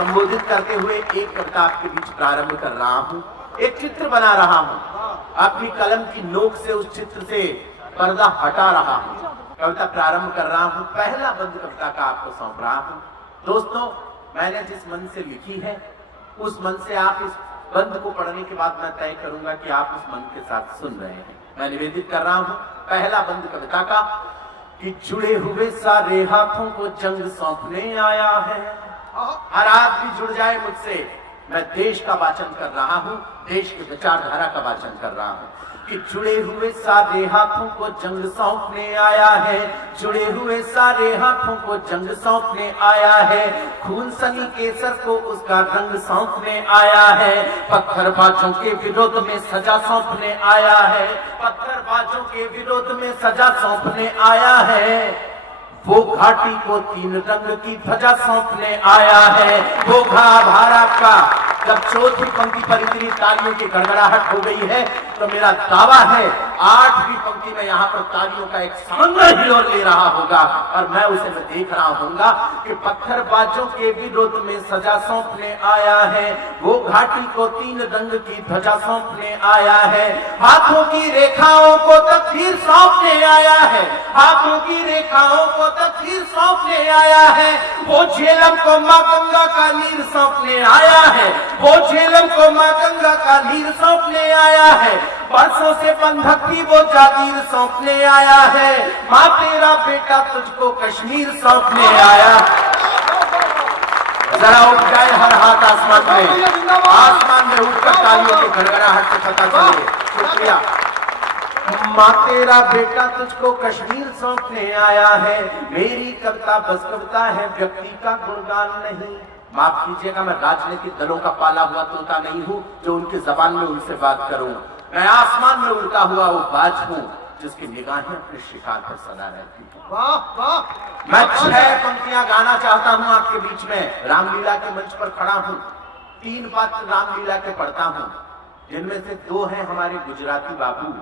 संबोधित करते हुए एक कविता आपके बीच प्रारंभ कर रहा हूं। एक चित्र बना रहा हूं, अपनी कलम की नोक से उस चित्र से पर्दा हटा रहा हूं। कविता प्रारंभ कर रहा हूं, पहला बंद कविता का आपको सौंप रहा हूं। दोस्तों, मैंने जिस मन से लिखी है उस मन से आप इस बंद को पढ़ने के बाद मैं तय करूंगा कि आप उस मन के साथ सुन रहे हैं। मैं निवेदित कर रहा हूं पहला बंद कविता का कि जुड़े हुए सारे हाथों को जंग सौंपने आया है। हर आदमी जुड़ जाए मुझसे, मैं देश का वाचन कर रहा हूं, देश की विचारधारा का वाचन कर रहा हूं कि जुड़े हुए सारे हाथों को जंग सौंपने आया है, जुड़े हुए सारे हाथों को जंग सौंपने आया है, खून सनी केसर को उसका रंग सौंपने आया है, पत्थरबाजों के विरोध में सजा सौंपने आया है, पत्थरबाजों के विरोध में सजा सौंपने आया है, वो घाटी को 3 रंग की ध्वजा सौंपने आया है, वो भारा का जब चौथी पंक्ति पर इतनी तालियों की गड़गड़ाहट हो गई है तो मेरा दावा है 8वीं पंक्ति में यहाँ पर तालियों का एक समंदर हिलोर ले रहा होगा और मैं देख रहा होऊंगा कि पत्थरबाजों के विरोध में सजा सौंपने आया है, वो घाटी को 3 रंग की ध्वजा सौंपने आया है, हाथों की रेखाओं को तकदीर सौंपने आया है, हाथों की रेखाओं को तकदीर सौंपने आया है, वो झेलम को मां गंगा का नीर सौंपने आया है, वो झेलम को मां गंगा का नीर सौंपने आया है, बरसों से बंधक की वो जागीर सौंपने आया है, मां तेरा बेटा तुझको कश्मीर सौंपने आया। जरा उठ जाए हर हाथ आसमान में उठकर तालियों की गड़गड़ाहट से पता चले। शुक्रिया। मां तेरा बेटा तुझको कश्मीर सौंपने आया है, मेरी कविता बस कविता है, व्यक्ति का गुणगान नहीं। माफ कीजिएगा, मैं राजनीतिक दलों का पाला हुआ तोता नहीं हूं जो उनकी जबान में उनसे बात करूं। मैं आसमान में उड़ता हुआ वो बाज हूं जिसकी निगाहें अपने शिकार पर सदा रहती हैं। वाह वाह। मैं 6 पंक्तियां गाना चाहता हूं आपके बीच में। रामलीला के मंच पर खड़ा हूं, 3 पात्र रामलीला के पढ़ता हूं, जिनमें से 2 हैं हमारे गुजराती बाबू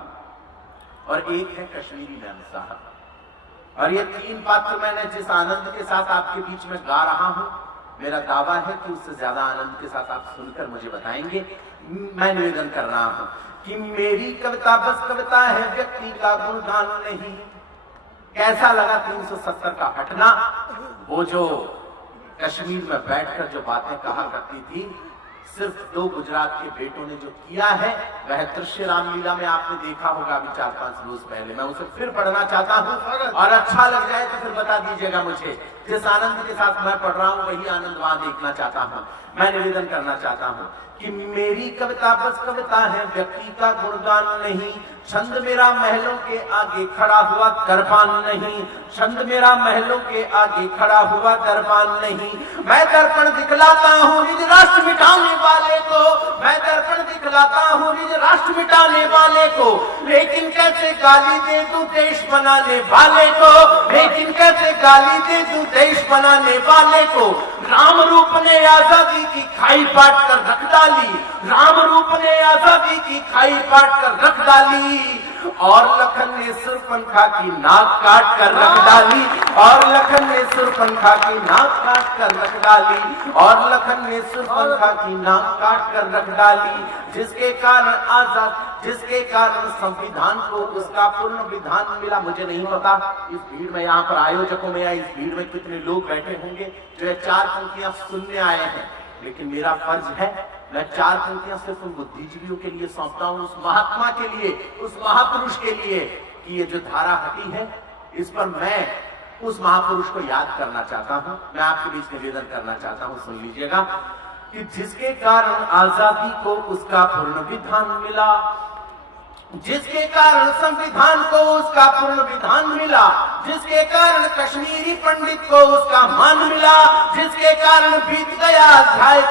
और 1 है कश्मीरी मैम साहब। और ये 3 पात्र मैंने जिस आनंद के साथ आपके बीच में गा रहा हूं, मेरा दावा है कि उससे ज्यादा आनंद के साथ आप सुनकर मुझे बताएंगे। मैं निवेदन कर रहा हूं कि मेरी कविता बस कविता है, व्यक्ति का गुणगान नहीं। कैसा लगा 370 का हटना? वो जो कश्मीर में बैठकर जो बातें कहा करती थी, सिर्फ 2 गुजरात के बेटों ने जो किया है वह दृश्य रामलीला में आपने देखा होगा अभी 4-5 रोज पहले। मैं उसे फिर पढ़ना चाहता हूं और अच्छा लग जाए तो फिर बता दीजिएगा मुझे। जिस आनंद के साथ मैं पढ़ रहा हूं वही आनंद वहां देखना चाहता हूं। मैं निवेदन करना चाहता हूं कि मेरी कविता बस कविता है, व्यक्ति का गुणगान नहीं। छंद मेरा महलों के आगे खड़ा हुआ दरबान नहीं, छंद मेरा महलों के आगे खड़ा हुआ दरबान नहीं। मैं दर्पण दिखलाता हूँ निज राष्ट्र मिटाने वाले को, मैं दर्पण दिखलाता हूँ निज राष्ट्र मिटाने वाले को, लेकिन कैसे गाली दे दूं देश बनाने वाले को, लेकिन कैसे गाली दे दूं देश बनाने वाले को। राम रूप ने आजादी की खाई पाट कर रख डाली, राम रूप ने आजादी की खाई पाट कर रख डाली, और लखन ने सुरपंखा की नाक काट कर रख डाली, और लखन ने सुरपंखा की नाक काट कर रख डाली, और लखन ने सुरपंखा की नाक काट कर रख डाली। जिसके कारण आजाद, जिसके कारण संविधान को उसका पूर्ण विधान मिला। मुझे नहीं पता इस भीड़ में, यहाँ पर आयोजकों में या इस भीड़ में कितने लोग बैठे होंगे जो ये 4 पंक्तियां सुनने आए हैं, लेकिन मेरा फर्ज है मैं 4 पंक्तियां सिर्फ उन बुद्धिजीवियों के लिए सौंपता हूं, उस महात्मा के लिए, उस महापुरुष के लिए कि ये जो धारा हटी है इस पर मैं उस महापुरुष को याद करना चाहता हूं। मैं आपके बीच निवेदन करना चाहता हूं, सुन लीजिएगा कि जिसके कारण आजादी को उसका पूर्ण विधान मिला, जिसके कारण संविधान को उसका पूर्ण विधान मिला, जिसके कारण कश्मीरी पंडित को उसका मान मिला, जिसके कारण बीत गया अध्याय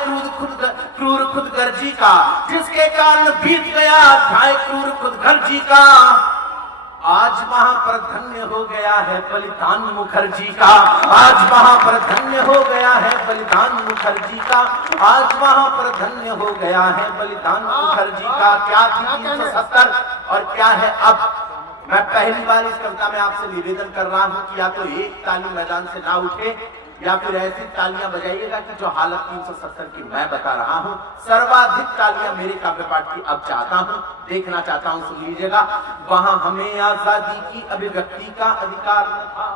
क्रूर खुदगर्जी का, जिसके कारण बीत गया अध्याय क्रूर खुदगर्जी का। आज वहां पर धन्य हो गया है बलिदान मुखर्जी का, आज वहां पर धन्य हो गया है बलिदान मुखर्जी का, आज वहां पर धन्य हो गया है बलिदान मुखर्जी का। क्या थी 370 और क्या है अब? मैं पहली बार इस कविता में आपसे निवेदन कर रहा हूं कि या तो एक ताली मैदान से ना उठे या फिर ऐसी तालियां बजाइएगा कि जो हालत 370 की मैं बता रहा हूं। सर्वाधिक तालियां मेरे काव्य पाठ की अब चाहता हूं, देखना चाहता हूं, सुन लीजिएगा। वहां हमें आजादी की अभिव्यक्ति का अधिकार न था,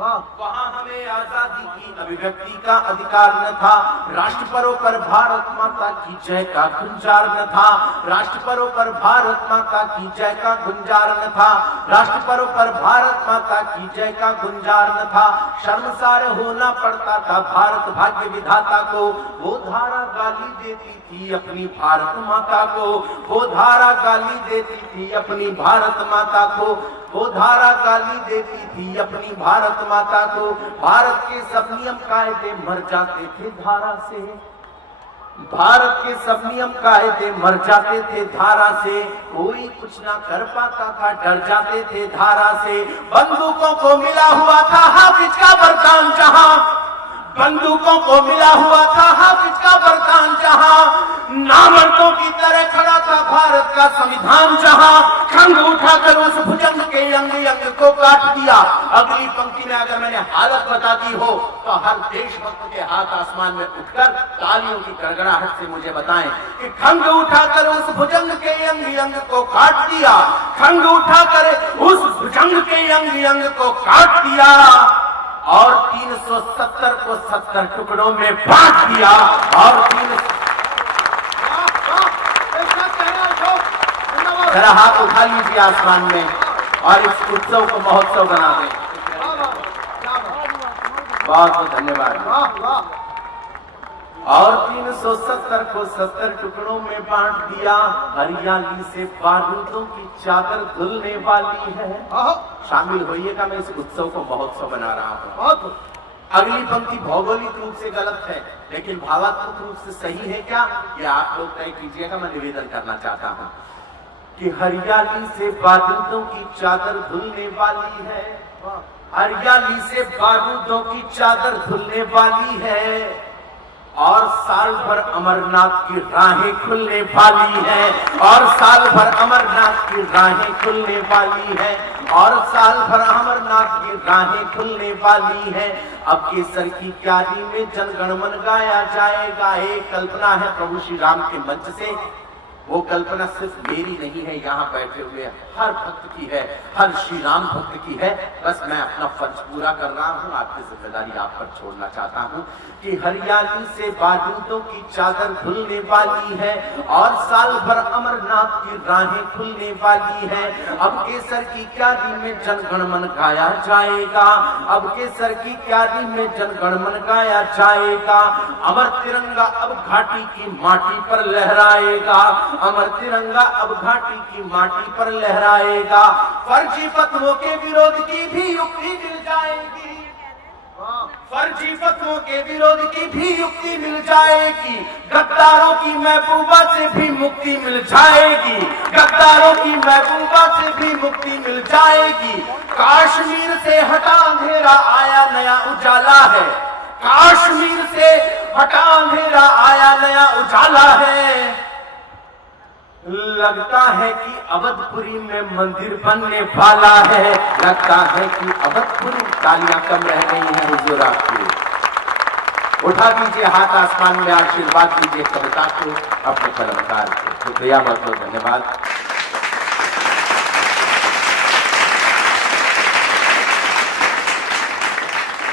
वहां हमें आजादी की अभिव्यक्ति का अधिकार न था। राष्ट्र पर्व पर भारत माता की जय का गुंजार न था, राष्ट्र पर्व पर भारत माता की जय का गुंजार न था, राष्ट्र पर्व पर भारत माता की जय का गुंजार न था। शर्मसार होना पड़ता था भारत भाग्य विधाता को, वो धारा गाली देती थी अपनी भारत माता को, वो धारा गाली देती थी अपनी भारत माता को, वो धारा गाली देती थी अपनी भारत माता को। भारत के सब नियम कायदे मर जाते थे धारा से, भारत के सब नियम कायदे मर जाते थे धारा से, कोई कुछ ना कर पाता था, डर जाते थे धारा से। बंदूकों को मिला हुआ था हाफिज का वरदान जहां, बंदूकों को मिला हुआ था हाफिज का वरदान जहां, नामर्दों की तरह खड़ा था भारत का संविधान जहां। खंग उठाकर उस भुजंग के अंग अंग को काट दिया। अगली पंक्ति में अगर मैंने हालत बता दी हो तो हर देशभक्त के हाथ आसमान में उठकर तालियों की गड़गड़ाहट से मुझे बताएं कि खंग उठाकर उस भुजंग के अंग अंग को काट दिया, खंग उठाकर उस भुजंग के अंग अंग को काट दिया और 370 को 70 टुकड़ों में बांट दिया और जरा हाथ उठा लीजिए आसमान में और इस उत्सव को महोत्सव बना दें। बहुत बहुत धन्यवाद। और 370 को 70 टुकड़ों में बांट दिया। हरियाली से बारूदों की चादर धुलने वाली है। शामिल होइएगा, मैं इस उत्सव को महोत्सव बना रहा हूँ। अगली पंक्ति भौगोलिक रूप से गलत है लेकिन भावात्मक रूप से सही है क्या, ये आप लोग तय कीजिएगा। मैं निवेदन करना चाहता हूँ कि हरियाली से बारूदों की चादर धुलने वाली है, हरियाली से बारूदों की चादर धुलने वाली है और साल भर अमरनाथ की राहें खुलने वाली है, और साल भर अमरनाथ की राहें खुलने वाली है, और साल भर अमरनाथ की राहें खुलने वाली है। अब केसर की क्यारी में जनगणमन गाया जाएगा। एक कल्पना है प्रभु श्री राम के मंच से, वो कल्पना सिर्फ मेरी नहीं है, यहाँ बैठे हुए हर भक्त की है, हर श्री राम भक्त की है। बस मैं अपना फर्ज पूरा कर रहा हूँ, आपकी जिम्मेदारी आप पर छोड़ना चाहता हूँ कि हरियाली से बारूदों की चादर धुलने वाली है और साल भर अमरनाथ की राहें खुलने वाली है। अब केसर की क्यारी में जनगणमन गाया जाएगा, अब केसर की क्यारी में जनगणमन गाया जाएगा। अमर तिरंगा अब घाटी की माटी पर लहराएगा, अमर तिरंगा अब घाटी की माटी पर लहराएगा। फर्जी फतवों के विरोध की भी युक्ति मिल जाएगी, फर्जी फतवों के विरोध की भी युक्ति मिल जाएगी। गद्दारों की महबूबा से भी मुक्ति मिल जाएगी, गद्दारों की महबूबा से भी मुक्ति मिल जाएगी। कश्मीर से हटा अंधेरा आया नया उजाला है, कश्मीर से हटा अंधेरा आया नया उजाला है। लगता है कि अवधपुरी में मंदिर बनने वाला है, लगता है कि अवधपुरी तालियां कम रह गई हैं हुजूर आपकी। उठा दीजिए हाथ आसमान में, आशीर्वाद दीजिए कविता को, अपने कलमकार को। शुक्रिया, बहुत बहुत धन्यवाद।